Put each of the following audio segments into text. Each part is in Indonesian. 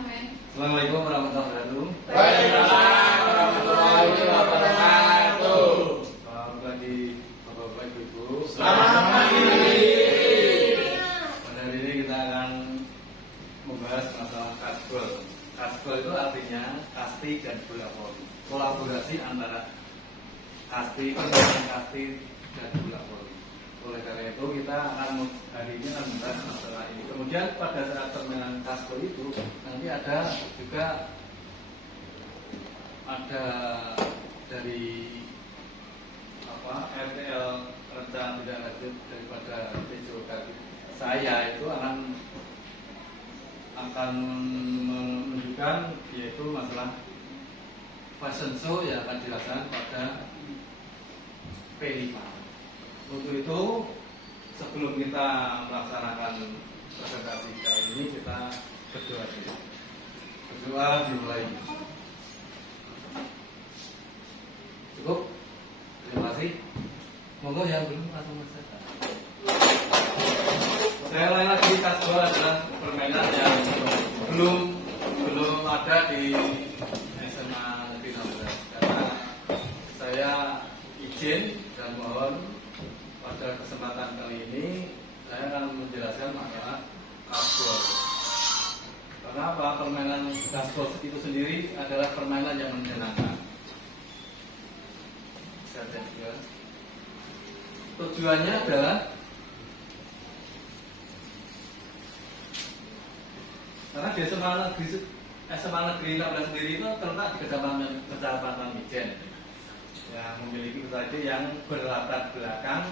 Assalamualaikum warahmatullahi wabarakatuh. Waalaikumsalam warahmatullahi wabarakatuh. Selamat pagi Bapak-bapak Ibu. Selamat pagi. Pada hari ini kita akan membahas masalah kasbol. Kasbol itu artinya kasti dan bola-voli. Kolaborasi antara kasti dan bola-voli. Oleh karena itu kita akan hari ini akan membahas masalah ini. Kemudian pada saat permainan kasbol itu nanti ada juga dari RTL rencana tidak lanjut daripada Tejo Kaki. Saya itu akan menunjukkan yaitu masalah fashion show yang akan dilaksanakan pada P5. Untuk itu sebelum kita melaksanakan presentasi kali ini kita berdoa dulu. Berdoa dimulai. Cukup? Terima kasih. Monggo yang belum langsung saja. Saya ulangi lagi, kasbol adalah permainan yang belum ada di SMA Negeri 16. Karena saya izin dan mohon pada kesempatan kali ini saya akan menjelaskan masalah kasbol. Karena apa? Permainan kasbol itu sendiri adalah permainan yang menyenangkan. Tujuannya adalah karena di SMA Negeri 16 sendiri itu terletak di Kecamatan Mijen yang memiliki pesantren yang berlatar belakang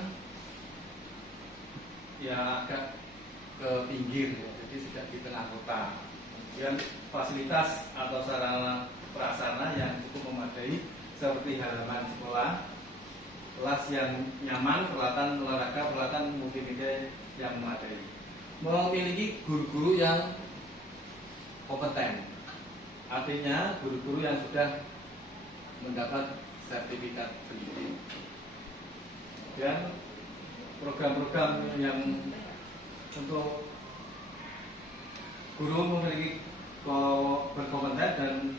ya agak ke pinggir, jadi tidak di tengah kota. Kemudian fasilitas atau sarana prasarana yang cukup memadai seperti halaman sekolah, kelas yang nyaman, peralatan olahraga, peralatan multimedia yang memadai, memiliki guru-guru yang kompeten, artinya guru-guru yang sudah mendapat sertifikat pendidik. Dan program-program yang untuk guru memiliki berkompeten dan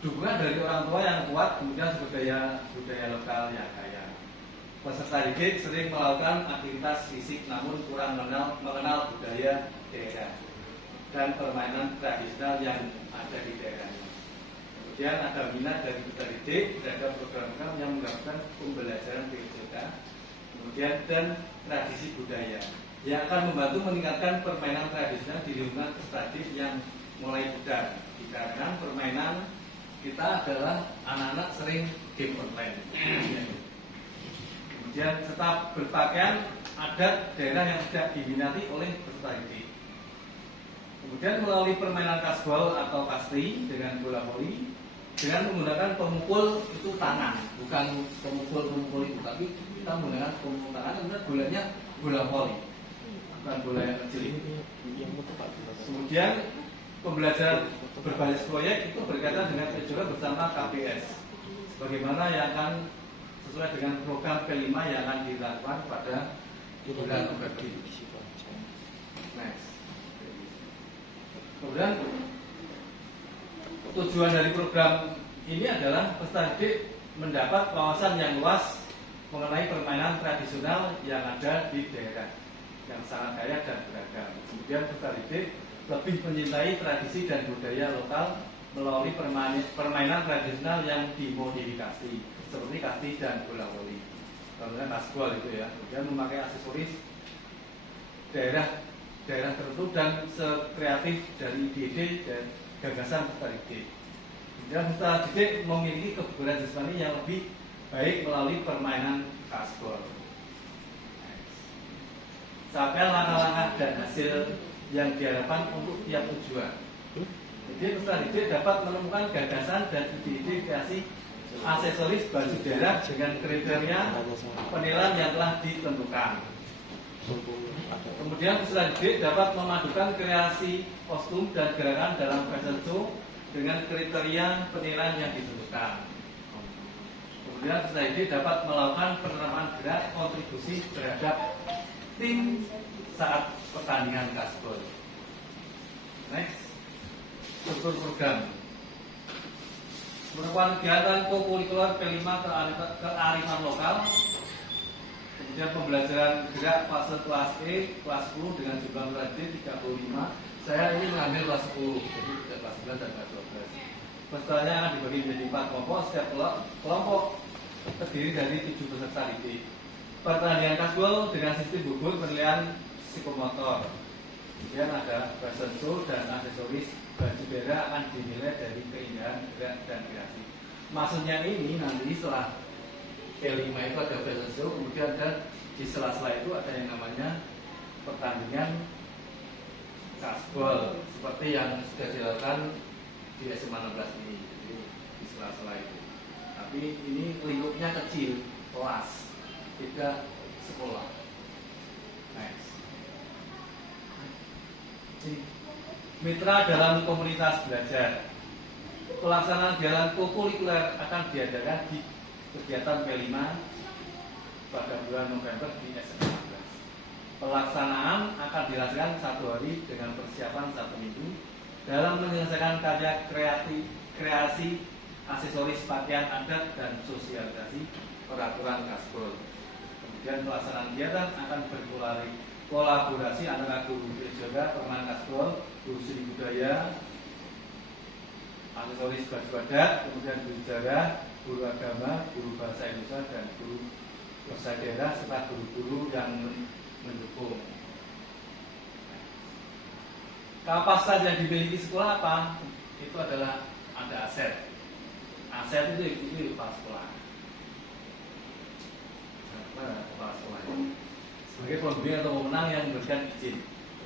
dukungan dari orang tua yang kuat, kemudian budaya lokal yang kaya. Peserta didik sering melakukan aktivitas fisik namun kurang mengenal budaya daerah dan permainan tradisional yang ada di daerahnya. Kemudian ada minat dari peserta didik terhadap program-program yang melakukan pembelajaran PJK, kemudian dan tradisi budaya yang akan membantu meningkatkan permainan tradisional di lingkungan peserta didik yang mulai pudar. Dikarenakan permainan kita adalah anak-anak sering game online. Kemudian tetap berpakaian adat daerah yang tidak diminati oleh peserta didik. Kemudian melalui permainan kasbol atau kasti dengan bola voli dengan menggunakan pemukul itu tangan, bukan pemukul itu, tapi kita menggunakan pemukul tangan. Kemudian bolanya bola voli, bukan bola yang kecil. Kemudian pembelajaran berbasis proyek itu berkaitan dengan PJK bersama KPS, bagaimana yang akan sesuai dengan program P5 yang akan dilakukan pada bulan Februari. Next. Kemudian tujuan dari program ini adalah peserta didik mendapat wawasan yang luas mengenai permainan tradisional yang ada di daerah yang sangat kaya dan beragam. Kemudian peserta didik lebih mencintai tradisi dan budaya lokal melalui permainan tradisional yang dimodifikasi seperti kasti dan bola voli. Contohnya kasbol itu ya. Kemudian memakai aksesoris daerah tertentu dan sekreatif dari ide dan gagasan peserta didik. Kemudian peserta didik memiliki kebugaran jasmani yang lebih baik melalui permainan kasbol. Sampai langkah-langkah dan hasil yang diharapkan untuk tiap tujuan. Jadi peserta didik dapat menemukan gagasan dan ide-ide kreasi aksesoris baju daerah dengan kriteria penilaian yang telah ditentukan. Kemudian peserta didik dapat memadukan kreasi kostum dan gerakan dalam fashion show dengan kriteria penilaian yang ditentukan. Kemudian peserta didik dapat melakukan penerapan gerak kontribusi terhadap tim saat pertandingan kasbol. Next. struktur program. Merupakan kegiatan kokurikuler P5 kearifan lokal, kemudian pembelajaran gerak fase kelas E, kelas 10 dengan jumlah pelajar 35. Saya ini mengambil kelas 10, jadi tidak kelas 11 dan kelas 12. Pesertanya akan dibagi menjadi 4 kelompok, setiap kelompok terdiri dari 7 peserta didik. Pertandingan kasbol dengan sistem gugur penilaian psikomotor. Kemudian ada fashion show dan aksesoris baju daerah akan dinilai dari keindahan gerak dan kreasi. Maksudnya ini nanti setelah P5 itu ada fashion show, kemudian ada di sela-sela itu ada yang namanya pertandingan kasbol seperti yang sudah dilakukan di SMA 16 ini. Jadi di sela-sela itu. Tapi ini lingkupnya kecil, kelas, tidak sekolah. Next. Mitra dalam komunitas belajar. Pelaksanaan jalan kokurikuler akan diadakan di kegiatan P5 pada bulan November di SMA 16. Pelaksanaan akan dilaksanakan 1 hari dengan persiapan 1 minggu dalam menyelesaikan karya kreasi aksesoris pakaian adat dan sosialisasi peraturan kasbol. Kemudian pelaksanaan kegiatan akan berkolaborasi antara guru jaga, permainan kasbol, guru seni budaya, aksesoris baju adat, kemudian guru sejarah, guru agama, guru bahasa Indonesia, dan guru bahasa daerah serta guru-guru yang mendukung. Kapasitas yang dimiliki sekolah apa? Itu adalah ada aset. Aset itu kepala sekolah. Kepala sekolah ini sebagai pemberi atau pemenang yang memberikan izin.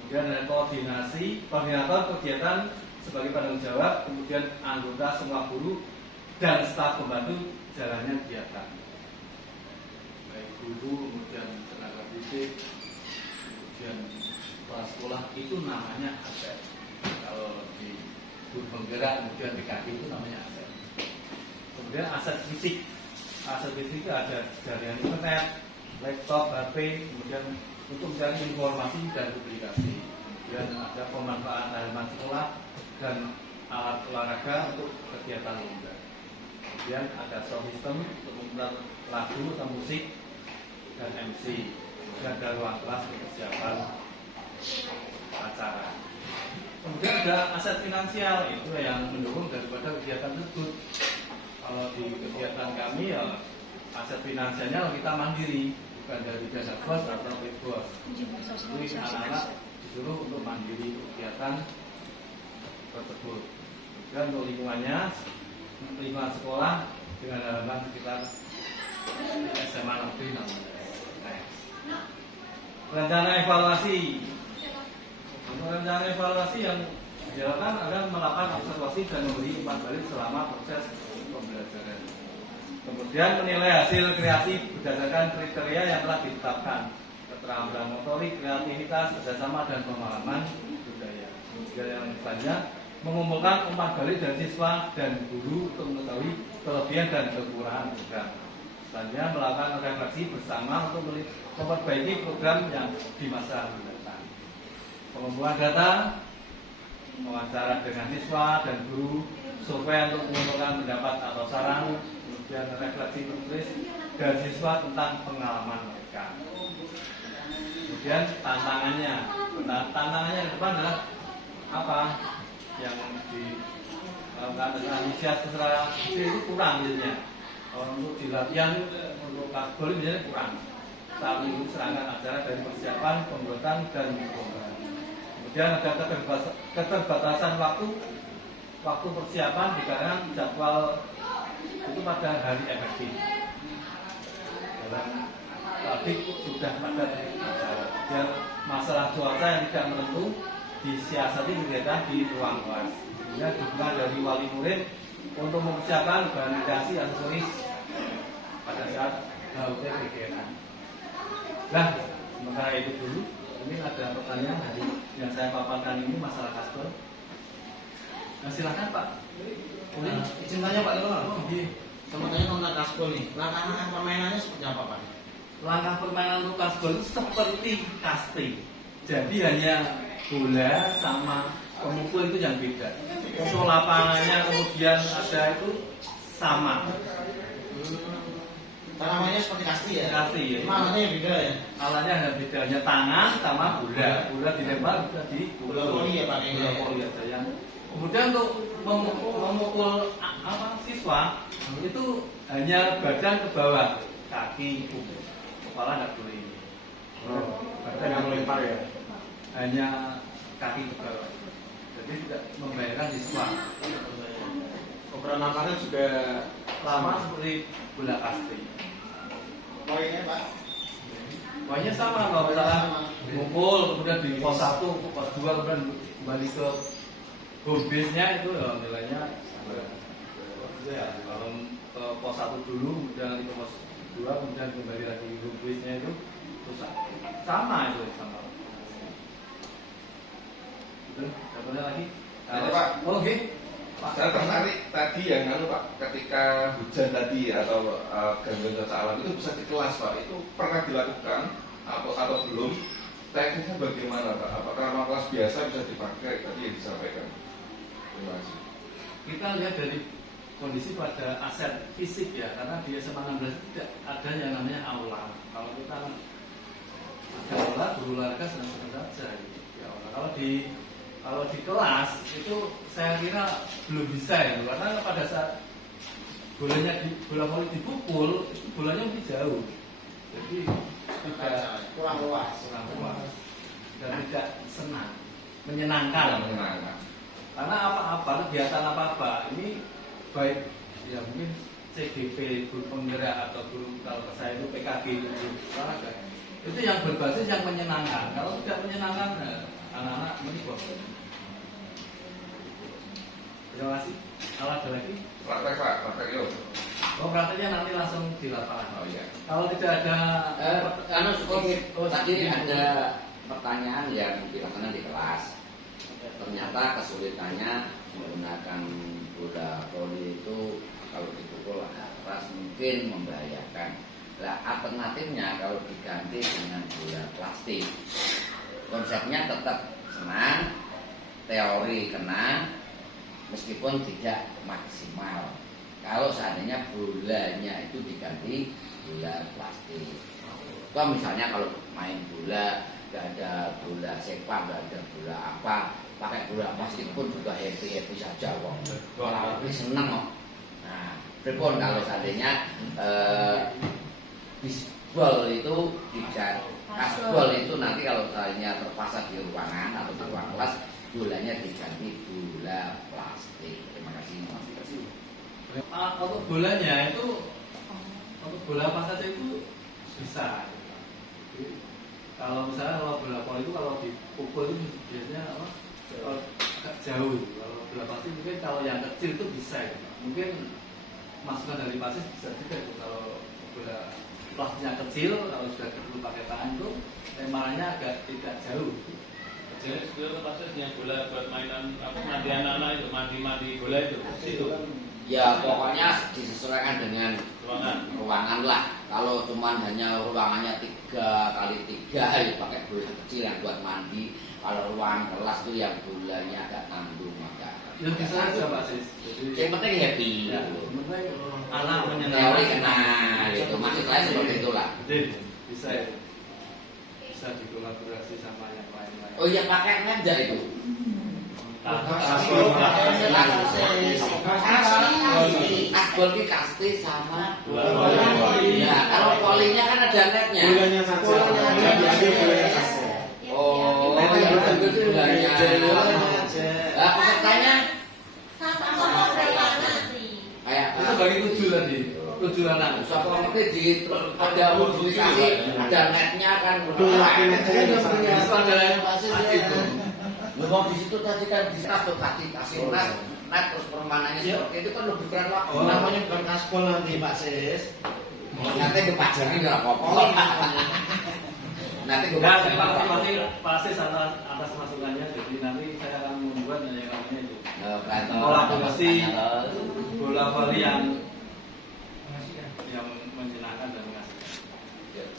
Kemudian ada koordinator kegiatan sebagai penanggung jawab, kemudian anggota semua guru dan staf pembantu jalannya kegiatan. Baik guru, kemudian tenaga didik, kemudian kepala sekolah itu namanya aset. Kalau di guru penggerak, kemudian di kaki itu namanya aset. Kemudian aset fisik itu ada jaringan internet, laptop, HP, kemudian untuk mencari informasi dan publikasi. Kemudian ada pemanfaatan halaman sekolah dan alat olahraga untuk kegiatan lomba. Kemudian ada sound system untuk memutar lagu atau musik dan MC. Kemudian ada ruang kelas untuk persiapan acara. Kemudian ada aset finansial, itu yang mendukung daripada kegiatan tersebut. Kalau di kegiatan kami ya aset finansialnya kita mandiri, bukan dari jasa bos atau big boss. Jadi anak-anak disuruh untuk mandiri kegiatan tersebut. Dan untuk lingkungan sekolah dengan halaman sekitar SMA negeri 16. Rencana evaluasi. Untuk rencana evaluasi yang dilakukan adalah melakukan observasi dan memberi umpan balik selama proses pembelajaran. Kemudian menilai hasil kreasi berdasarkan kriteria yang telah ditetapkan, keterampilan motorik, kreativitas, kerjasama dan pemahaman budaya. Kemudian yang selanjutnya mengumpulkan umpan balik dari siswa dan guru untuk mengetahui kelebihan dan kekurangan program. Selanjutnya melakukan refleksi bersama untuk memperbaiki program yang di masa mendatang. Pengumpulan data, wawancara dengan siswa dan guru, survei untuk mengumpulkan pendapat atau saran, kemudian refleksi tertulis dari siswa tentang pengalaman mereka. Kemudian tantangannya ke depan adalah apa? Yang dilakukan dengan antusias secara itu kurang biasanya. Untuk di latihan untuk kasbol biasanya kurang. Saat itu serangkaian acara dari persiapan, pembuatan dan pembuatan. Kemudian ada keterbatasan waktu persiapan dikarenakan jadwal itu pada hari efektif. Dalam pabrik sudah pada acara. Dan masalah cuaca yang tidak menentu disiasati kegiatan di ruang kelas. Kemudian dukungan dari wali murid untuk mempersiapkan validasi aksesoris pada saat HUT kegiatan. Nah, sementara itu dulu. Ini ada pertanyaan dari yang saya paparkan ini masalah kasbol. Nah, silakan Pak. Izin tanya Pak Lino. Sama tanya tentang kasbol nih. Langkah permainannya seperti apa Pak? Langkah permainan untuk kasbol itu seperti casting. Jadi hanya bola sama pemukul itu yang beda. usul lapangannya kemudian ada itu sama. Tanamannya seperti kasti ya? Kasti ya. Cuma alatnya beda ya? Alatnya ada bedanya tangan sama bola. Bola dilempar sudah di Bola voli ya pakainya. Bola voli ada yang. Kemudian untuk memukul siswa itu hanya badan ke bawah, kaki, kepala nggak boleh. Badan nggak melempar ya. Hanya kaki ke bawah. Jadi tidak membayarkan siswa. Ukuran lapangan juga Lama seperti bola kasti. Poinnya Pak? Poinnya sama kalau misalkan mukul kemudian di pos 1, pos 2 kemudian kembali ke home base-nya itu ya nilainya sama. Ya, kalau ke pos 1 dulu kemudian nanti ke pos 2 kemudian kembali lagi ke home base-nya itu sama itu sama. Itu contohnya lagi. Ada, Pak. Oh, oke. Saya tertarik tadi yang Pak, ketika hujan tadi atau gangguan cuaca alam itu bisa di kelas Pak, itu pernah dilakukan atau belum? Teknisnya bagaimana Pak? Apakah ruang kelas biasa bisa dipakai tadi yang disampaikan? Terima kasih. Kita lihat dari kondisi pada aset fisik ya, karena di SMA 16 tidak ada yang namanya aula. Kalau kita ada aula, berolahraga senang-senang saja gitu. Ya, kalau di kelas itu saya kira belum bisa ya, karena pada saat bola voli dipukul, itu bolanya lebih jauh, jadi tidak Kurang luas. dan tidak menyenangkan. Karena kegiatan apa ini baik ya mungkin CGP, guru penggerak atau guru kalau saya itu PKB guru olahraga itu yang berbasis yang menyenangkan. Kalau tidak menyenangkan, anak-anak menibok. Terima kasih. Kalau ada lagi? Praktek yuk. Oh, prakteknya nanti langsung di lapangan. Oh iya. Kalau tidak ada, Tadi ada pertanyaan yang dilakukan di kelas. Ternyata kesulitannya menggunakan bola voli itu kalau dipukul keras mungkin membahayakan. Nah, alternatifnya kalau diganti dengan bola plastik, konsepnya tetap senang, teori kena, meskipun tidak maksimal. Kalau seandainya bolanya itu diganti bola plastik. Kalau misalnya kalau main bola nggak ada bola sepak, nggak ada bola apa, pakai bola plastik pun juga happy saja kok. Malah lebih seneng kok. Nah, berpun kalau seandainya bisbol itu tidak, kasbol itu nanti kalau seandainya terpasang di ruangan atau di ruang kelas, bolanya diganti bola plastik. Terima kasih Mas. untuk bolanya itu, untuk bola apa saja itu bisa. Jadi, kalau misalnya kalau bola voli itu kalau dipukul itu biasanya agak jauh. Kalau bola plastik mungkin kalau yang kecil itu bisa ya. Mungkin masukan dari plastik bisa juga itu. Kalau bola plastiknya kecil, kalau sudah perlu pakai tangan itu lemparannya agak tidak jauh. Jadi sebelum plastik yang bola buat mainan apa mandi anak-anak itu mandi bola itu Ya pokoknya disesuaikan dengan ruangan lah. Kalau cuman hanya ruangannya 3x3 ya pakai bola kecil yang buat mandi. Kalau ruang kelas tuh yang bolanya agak tanggung maka. Ya bisa aja Pak Sis. Yang penting happy. Ya, penting anak menyenangkan. Teori kena gitu. Maksud saya seperti itulah. Bisa ya. Bisa dikolaborasi sama yang lain-lain. Oh iya pakai meja itu. Kasbol Kasbol kasti sama. Ya kalau volinya kan ada netnya. bolanya saja. Oh, itu bolanya. Lah pesertanya kayak Itu bagi 7 tadi. 7 anak. siapa ngerti di terus ada mobilisasi, ada netnya kan. Itu adalah yang pasti itu. Memang di situ tadi kan bisa tuh kasih net terus permainannya seperti itu kan lebih keren lah. Oh, namanya bukan kasbol nanti Pak Sis. Nanti dipajari nggak apa-apa. Nanti gue Enggak, pasti atas masukannya. Jadi nanti saya akan membuat yang namanya itu kolaborasi bola voli yang menyenangkan dan mengasihkan.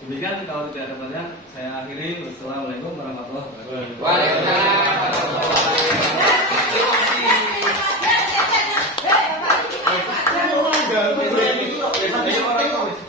Demikian kalau tidak ada pertanyaan, saya akhiri. Wassalamualaikum warahmatullahi wabarakatuh. Waalaikumsalam. Itu yang itu, biasanya penting kok.